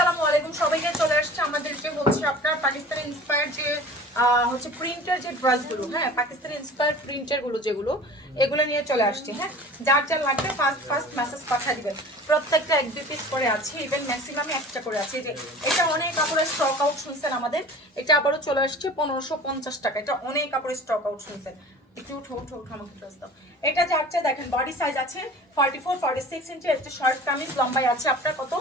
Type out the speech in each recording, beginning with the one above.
আসসালামু আলাইকুম সবাইকে চলে আসছে আমাদের যে হচ্ছে আপনার পাকিস্তানি ইন্সপায়ার যে হচ্ছে প্রিন্টের যে ড্রেসগুলো, হ্যাঁ পাকিস্তানি ইন্সপায়ার প্রিন্টের গুলো যেগুলো এগুলো নিয়ে চলে আসছে। হ্যাঁ, যার যার লাগবে ফার্স্ট মেসেজ পাঠিয়ে দিবেন। প্রত্যেকটা 1-2 পিস করে আছে, ইভেন ম্যাক্সিমামে একটা করে আছে। যে এটা অনেক কাপড়ের স্টক আউট শুনছেন আমাদের, এটা আবারও চলে আসছে 1550 টাকা। এটা অনেক কাপড়ের স্টক আউট শুনছেন। একটু উঠো আমাকে ড্রেস দাও। এটা যাচ্ছে দেখেন বডি সাইজ আছে 44-46 ইঞ্চি। একটা শর্ট কামিজ লম্বাই আছে আপনার কত,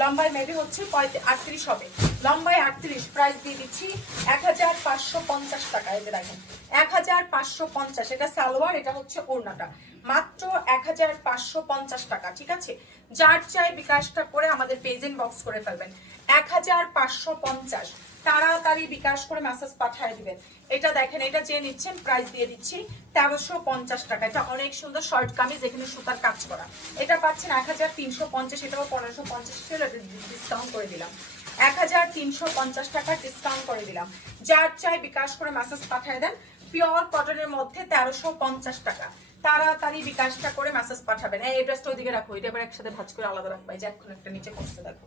লম্বাই মেবি হচ্ছে 38 হবে, লম্বাই 38। প্রাইস দিয়ে দিচ্ছি 1550 টাকা। এই যে দেখেন 1550। এটা সালোয়ার, এটা হচ্ছে ওড়নাটা, মাত্র 1550 টাকা। ঠিক আছে, যার চাই বিকাশটা করে আমাদের পেজ ইনবক্স করে ফেলবেন। 1550 তাড়াতাড়ি বিকাশ করে মেসেজ পাঠিয়ে দিবেন। এটা দেখেন, এটা যে নিচ্ছেন প্রাইস দিয়ে দিচ্ছি 1350 টাকা। এটা অনেক সুন্দর শর্ট কামিজ, এখানে সুতার কাজ করা। এটা পাচ্ছেন 1350। এটাও 1550 ছিল, ডিসকাউন্ট করে দিলাম 1350 টাকা ডিসকাউন্ট করে দিলাম। যার চাই বিকাশ করে মেসেজ পাঠিয়ে দেন। পিওর কটনের মধ্যে 1350 টাকা। তাড়াতাড়ি বিকাশটা করে মেসেজ পাঠাবেন। এই ড্রেসটা ওইদিকে রাখো, এটা এবার একসাথে ভাঁজ করে আলাদা রাখবা। যে এখন একটা নিচে করতে দেখো,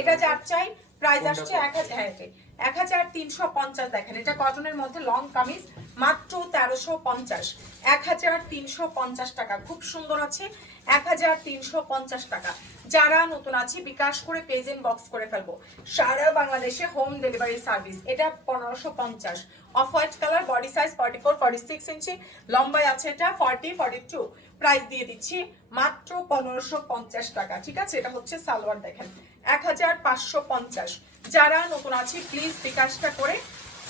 এটা যার চাই প্রাইস আসছে 1350। দেখেন এটা কটনের মধ্যে লং কামিজ, মাত্র 1350। 1350 টাকা, খুব সুন্দর আছে। 1350 টাকা। যারা নতুন আছে বিকাশ করে পেজ ইনবক্স করে ফেলবো। সারা বাংলাদেশে হোম ডেলিভারি সার্ভিস। এটা 1550। Off white colour, body size 44-46 ইঞ্চি, লম্বাই আছে এটা 40-42। প্রাইস দিয়ে দিচ্ছি মাত্র 1550 টাকা। ঠিক আছে, এটা হচ্ছে সালোয়ার। দেখেন 1550। যারা নতুন আছে প্লিজ বিকাশটা করে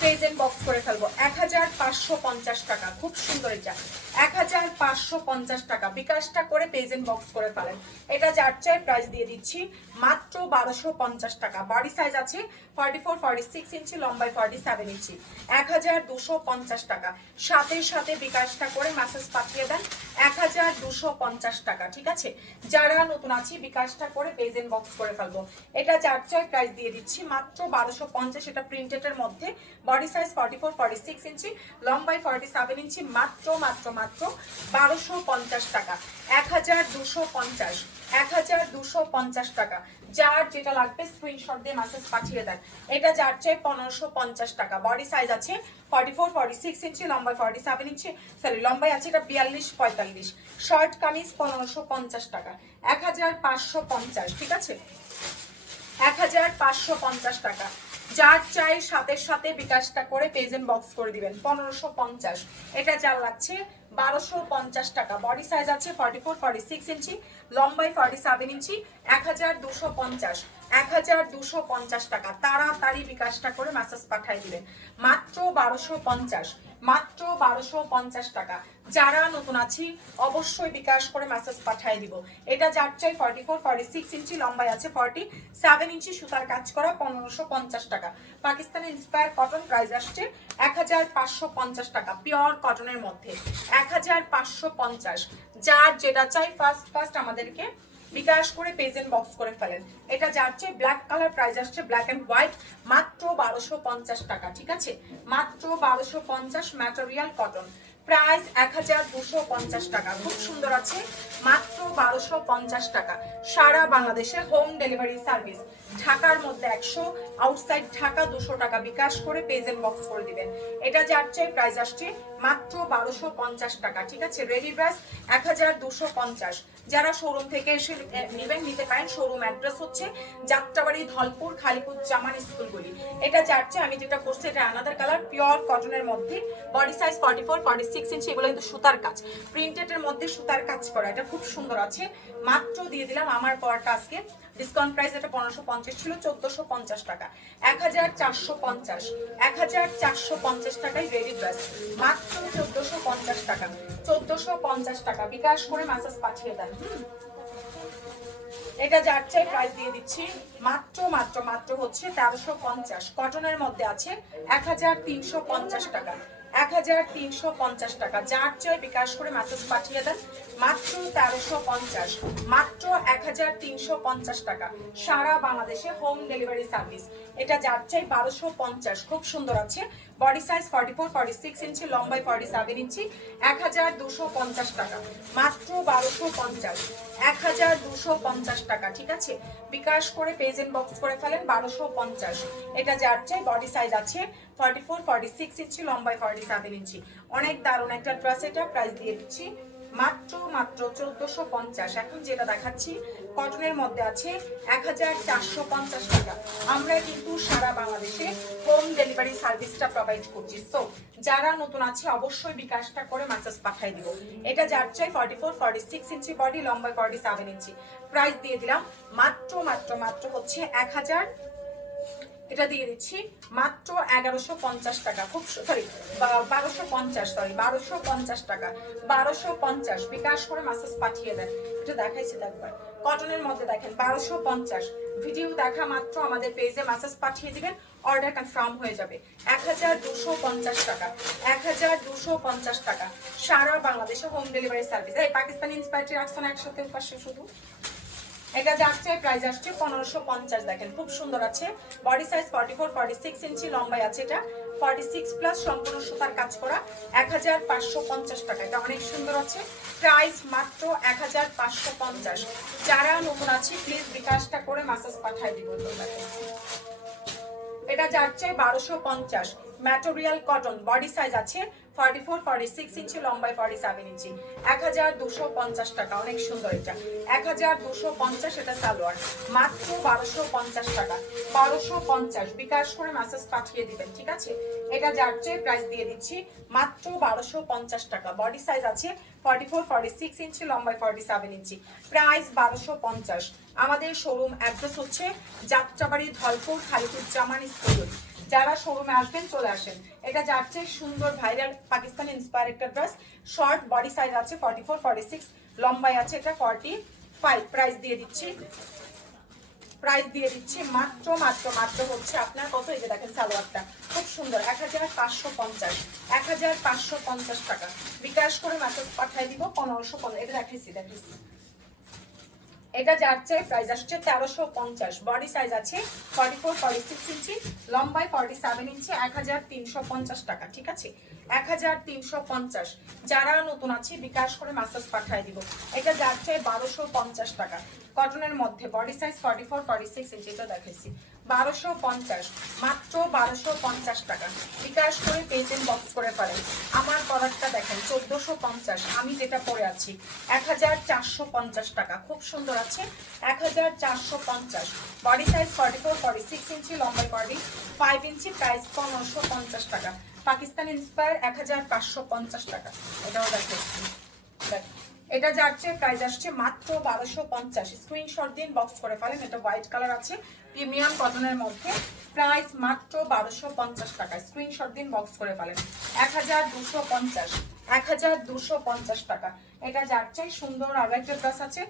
পেজ ইনবক্স করে ফেলবো। 1550 টাকা, খুব সুন্দর। এটা 1550 টাকা, বিকাশটা করে পেজ ইনবক্স করে ফেলেন। এটা যার চাই প্রাইস দিয়ে দিচ্ছি মাত্র 1250 টাকা। বডি সাইজ আছে 44-46 ইঞ্চি, লম্বাই 47 ইঞ্চি। 1250 টাকা। সাথে সাথে বিকাশটা করে মেসেজ পাঠিয়ে দেন 1250 টাকা। ঠিক আছে, যারা নতুন আছে বিকাশটা করে পেজ ইনবক্স করে ফেলবো। এটা যার চাই প্রাইস দিয়ে দিচ্ছি মাত্র 1250। এটা প্রিন্টেডের মধ্যে, বডি সাইজ 44-46 ইঞ্চি, লম্বাই 47 ইঞ্চি। মাত্র 1250 টাকা। 1250। 1250 টাকা। যার যেটা লাগবে স্ক্রিনশট দিয়ে মেসেজ পাঠিয়ে দেন। এটা যার চাই 1550 টাকা। বডি সাইজ আছে 44-46 ইঞ্চি, লম্বাই 47 ইঞ্চি, সরি লম্বাই আছে এটা 42-45। শর্ট কামিজ 1550 টাকা। 1550। ঠিক আছে, 1550 টাকা। যার চাই সাথে সাথে বিকাশটা করে পেজ ইনবক্স করে দিবেন। 1550। এটা যার লাগছে 1250 টাকা। বডি সাইজ আছে 44-46 ইঞ্চি, লম্বাই 47 ইঞ্চি। 1250। 1250 টাকা। তাড়াতাড়ি বিকাশটা করে মেসেজ পাঠিয়ে দিবেন। মাত্র 1250। মাত্র 1250 টাকা। যারা নতুন আছি অবশ্যই বিকাশ করে মেসেজ পাঠিয়ে দিব। এটা যার চাই 44-46 ইঞ্চি, লম্বাই আছে 47 ইঞ্চি, সুতার কাজ করা। 1550 টাকা। পাকিস্তানি ইন্সপায়ার কটন, প্রাইস আসছে 1550 টাকা। পিওর কটনের মধ্যে 1550। যার যেটা চাই ফার্স্ট আমাদেরকে বিকাশ করে পেজ ইনবক্স করে ফেলেন। এটা যার চেয়ে ব্ল্যাক কালার, প্রাইস আসছে ব্ল্যাক এন্ড হোয়াইট, মাত্র 1250 টাকা। ঠিক আছে, মাত্র 1250। ম্যাটেরিয়াল কটন, প্রাইস 1250 টাকা। খুব সুন্দর আছে, মাত্র 1250 টাকা। সারা বাংলাদেশে হোম ডেলিভারি সার্ভিস। ঢাকার মধ্যে 100, আউটসাইড ঢাকা 200 টাকা। বিকাশ করে পেজ ইনবক্স করে দিবেন। এটা যার চাই প্রাইস আসছে মাত্র 1250 টাকা। ঠিক আছে, রেডি ড্রেস 1250। যারা শোরুম থেকে এসে নেবেন নিতে পারেন। শোরুম অ্যাড্রেস হচ্ছে যাত্রাবাড়ি, ধলপুর, খালিপুর জামান স্কুলগুলি। এটা যাচ্ছে আমি যেটা করছি এটা আনাদার কালার, পিওর কটনের মধ্যে, বডি সাইজ 44-46 ইঞ্চি। এগুলো কিন্তু সুতার কাজ, প্রিন্টেডের মধ্যে সুতার কাজ করা। এটা খুব সুন্দর আছে। মাত্র দিয়ে দিলাম আমার পরটা আজকে ডিসকাউন্ট প্রাইস। এটা 1550 ছিল, 1450 টাকা। 1450। 1450 টাকায় রেডি ড্রেস, মাত্র 1450 টাকা। 1450 টাকা। বিকাশ করে মেসেজ পাঠিয়ে দেন। এটা যার চাই প্রাইস দিয়ে দিচ্ছি মাত্র হচ্ছে 1350। কটনের মধ্যে আছে 1350 টাকা। 1350 টাকা। যার চাই বিকাশ করে মেসেজ পাঠিয়ে দেন, মাত্র 1350, মাত্র 1350 টাকা সারা বাংলাদেশে হোম ডেলিভারি সার্ভিস। এটা যার চাই 1250, খুব সুন্দর আছে। বডি সাইজ 44 46 ইঞ্চি, লম্বায় 47 ইঞ্চি, 1250 টাকা, মাত্র 1250, 1250 টাকা। ঠিক আছে, বিকাশ করে পেজ ইনবক্স করে ফেলেন 1250। এটা যার চাই বডি সাইজ আছে 44 46 ইঞ্চি, লম্বায় 47 ইঞ্চি। অনেক দারুণ একটা ড্রেস। এটা প্রাইস দিয়ে দিচ্ছি মাত্র 1450। এখন যেটা দেখাচ্ছি কটনের মধ্যে আছে 1450 টাকা। আমরা কিন্তু সারা বাংলাদেশে হোম ডেলিভারি সার্ভিসটা প্রোভাইড করছি। সো যারা নতুন আছে অবশ্যই বিকাশটা করে মেসেজ পাঠিয়ে দিব। এটা যার চাই 44 46 ইঞ্চি বডি, লম্বায় 47 ইঞ্চি। প্রাইস দিয়ে দিলাম মাত্র মাত্র মাত্র হচ্ছে 1000, এটা দিয়ে দিচ্ছি মাত্র 1150 টাকা। খুব সরি 1250, সরি 1250 টাকা, 1250 বিকাশ করে মেসেজ পাঠিয়ে দেন। এটা দেখাইছি একবার কটনের মধ্যে, দেখেন 1250। ভিডিও দেখা মাত্র আমাদের পেজে মেসেজ পাঠিয়ে দিবেন, অর্ডার কনফার্ম হয়ে যাবে। 1250 টাকা, 1250 টাকা সারা বাংলাদেশে হোম ডেলিভারি সার্ভিস। এই পাকিস্তানি ইন্সপায়ার্ড রাখছে না একসাথে পাশে শুধু। এটা যাচ্ছে প্রাইস আসছে 1550। দেখেন খুব সুন্দর আছে। বডি সাইজ 44 46 ইঞ্চি, লম্বায় আছে এটা 46 প্লাস, সম্পূর্ণ সুতার কাজ করা, 1550 টাকা। এটা অনেক সুন্দর আছে। প্রাইস মাত্র 1550। যারা নতুন আছে প্লিজ বিকাশটা করে মেসেজ পাঠিয়ে দিব। এটা যাচ্ছে 1250, ম্যাটেরিয়াল কটন, বডি সাইজ আছে 44 46 ইঞ্চি, লম্বায় 47 ইঞ্চি, 1250 টাকা। অনেক সুন্দর এটা 1250। এটা সালোয়ার মাত্র 1250 টাকা, 1250 বিকাশ করে মেসেজ পাঠিয়ে দিবেন। ঠিক আছে, এটা যাচ্ছে প্রাইস দিয়ে দিচ্ছি মাত্র 1250 টাকা। বডি সাইজ আছে 44 46 ইঞ্চি, লম্বায় 47 ইঞ্চি, প্রাইস 1250। আমাদের শোরুম অ্যাড্রেস হচ্ছে যাত্রাবাড়ি, ধলপুর, খালিকুজ্জামান স্কুল। যারা শোরুমে আসবেন চলে আসেন। এটা যাচ্ছে সুন্দর ভাইরাল পাকিস্তানি ইন্সপায়ার একটা ড্রেস। শর্ট, বডি সাইজ আছে 44 46, লম্বায় আছে এটা 45। প্রাইস দিয়ে দিচ্ছি মাত্র মাত্র মাত্র হচ্ছে আপনার কত, এই যে দেখেন সালোয়ারটা খুব সুন্দর, 1550, 1550 টাকা। বিকাশ করে মেসেজ পাঠিয়ে দিব 1550। এটা দেখাইছি। এটা যাচ্ছে প্রাইস আসছে 1350। বডি সাইজ আছে 44 46 ইঞ্চি, লম্বায় 47 ইঞ্চি, 1350 টাকা। ঠিক আছে, 1350। যারা নতুন আছে বিকাশ করে মেসেজ পাঠিয়ে দিব। এটা যাচ্ছে 1250 টাকা। কটনের মধ্যে বডি সাইজ 44 46 ইঞ্চি, এটা দেখাইছি 1250, মাত্র 1250 টাকা। বিকাশ করে পেজ ইনবক্স করে পারেন। আমার প্রোডাক্টটা দেখেন 1450, আমি যেটা পরে আছি 1450 টাকা। খুব সুন্দর আছে 1450। বডি সাইজ 44 46 ইঞ্চি, লম্বায় 45 ইঞ্চি, প্রাইস 1550 টাকা। পাকিস্তানি ইন্সপায়ার 1550 টাকা। এটাও দেখাচ্ছি। এটা যাচ্ছে প্রাইস আসছে মাত্র 1250। স্ক্রিনশট দিন, বক্স করে ফেলেন। এটা হোয়াইট কালার আছে, প্রিমিয়াম কটনের মধ্যে, প্রাইস মাত্র 1250 টাকা। স্ক্রিনশট দিন, বক্স করে ফেলেন। 1250, 1250 টাকা। এটা যাচ্ছে সুন্দর আরো একটা ড্রেস আছে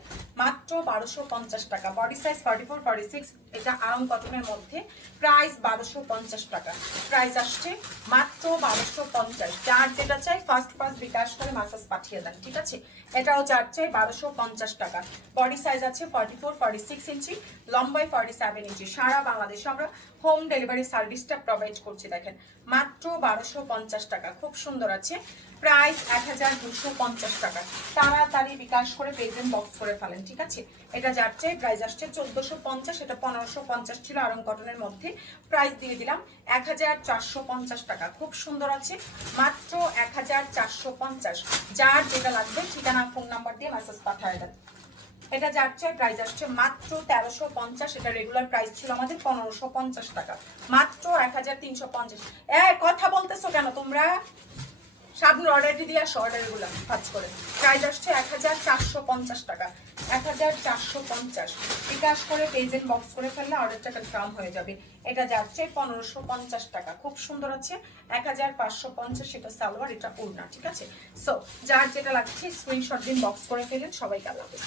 মাত্র 1250 টাকা। বডি সাইজ 44 46, এটা আরাম কটনের মধ্যে, প্রাইস 1250 টাকা। প্রাইস আসছে মাত্র 1250। যার যেটা চাই ফার্স্ট বিকাশ করে মেসেজ পাঠিয়ে দেন। ঠিক আছে, এটাও যাচ্ছে 1250 টাকা। বডি সাইজ আছে 44 46 ইঞ্চি, লম্বায় 47 ইঞ্চি। সারা বাংলাদেশে আমরা হোম ডেলিভারি সার্ভিসটা প্রোভাইড করছি। দেখেন মাত্র 1250 টাকা। খুব সুন্দর আছে। প্রাইস 1250 টাকা। তাড়াতাড়ি বিকাশ করে পেজ বক্স করে ফেলেন। ঠিক আছে, এটা যাচ্ছে প্রাইস আসছে 1450। এটা 1550 ছিল আরং কটনের মধ্যে। প্রাইস দিয়ে দিলাম 1450 টাকা। খুব সুন্দর আছে মাত্র 1450। যার যেটা লাগবে ঠিকানা ফোন নাম্বার দিয়ে মেসেজ পাঠিয়ে দেন। এটা যাচ্ছে প্রাইস আসছে মাত্র 1350। এটা রেগুলার প্রাইস ছিল আমাদের 1550 টাকা, মাত্র 1350। কথা বলতেছো কেন তোমরা? সাবনুর অর্ডারটি দিয়ে আসো, অর্ডারগুলো কাজ করে। প্রাইস আসছে 1450 টাকা, 1450। বিকাশ করে পেজ বক্স করে ফেললে অর্ডারটা কনফার্ম হয়ে যাবে। এটা যাচ্ছে 1550 টাকা। খুব সুন্দর আছে 1550। সেটা সালোয়ার, এটা ওড়না। ঠিক আছে, সো যার যেটা লাগছে স্ক্রিনশট দিন, বক্স করে ফেলেন। সবাইকে আল্লাহ হাফেজ।